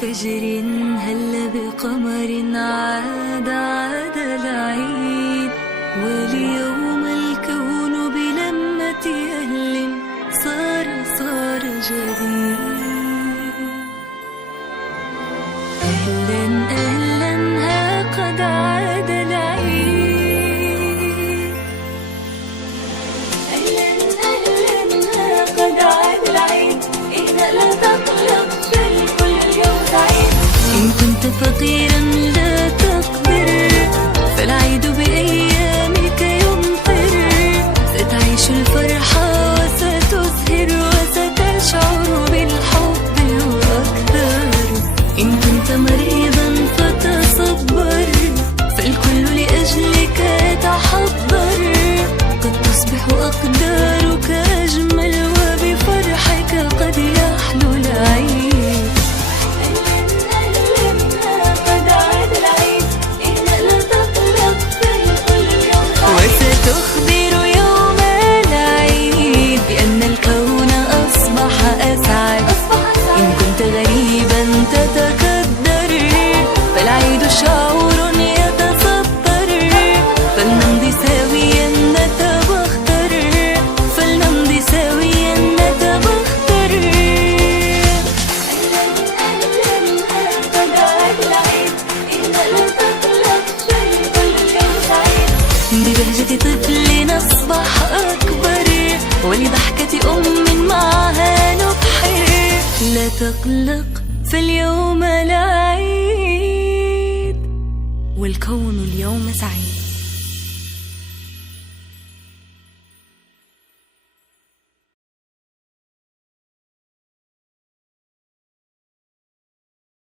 فجر هل بقمر عاد العيد، واليوم الكون بلمة أهل صار جديد. أهلا أهلا ها قد عاد العيد، أهلا أهلا ها قد عاد العيد. إذا لا تقلق فالكل اليوم سعيد. إن كنت فقيرا لا تقدر فالعيد بأيامك يمطر. ستعيش الفرحة وستزهر وستشعر بالحب وأكثر. إن كنت مريضا فتصبر فالكل لأجلك يتحضر. قد تصبح أقدارك أجمل وبفرحك قد يحلو العيد. وستخبر يوم العيد بأن الكون أصبح أسعد. إن كنت غريبا تتكدر فالعيد شعور يتصدر. فلنمضي سويا نتبختر، فلنمضي سويا نتبختر. قد عاد العيد، إذا لا تقلق فالكل اليوم سعيد. ببهجة طفل أصبح أكبر ولضحكة أم معها نبحر. لا تقلق فاليوم العيد والكون اليوم سعيد.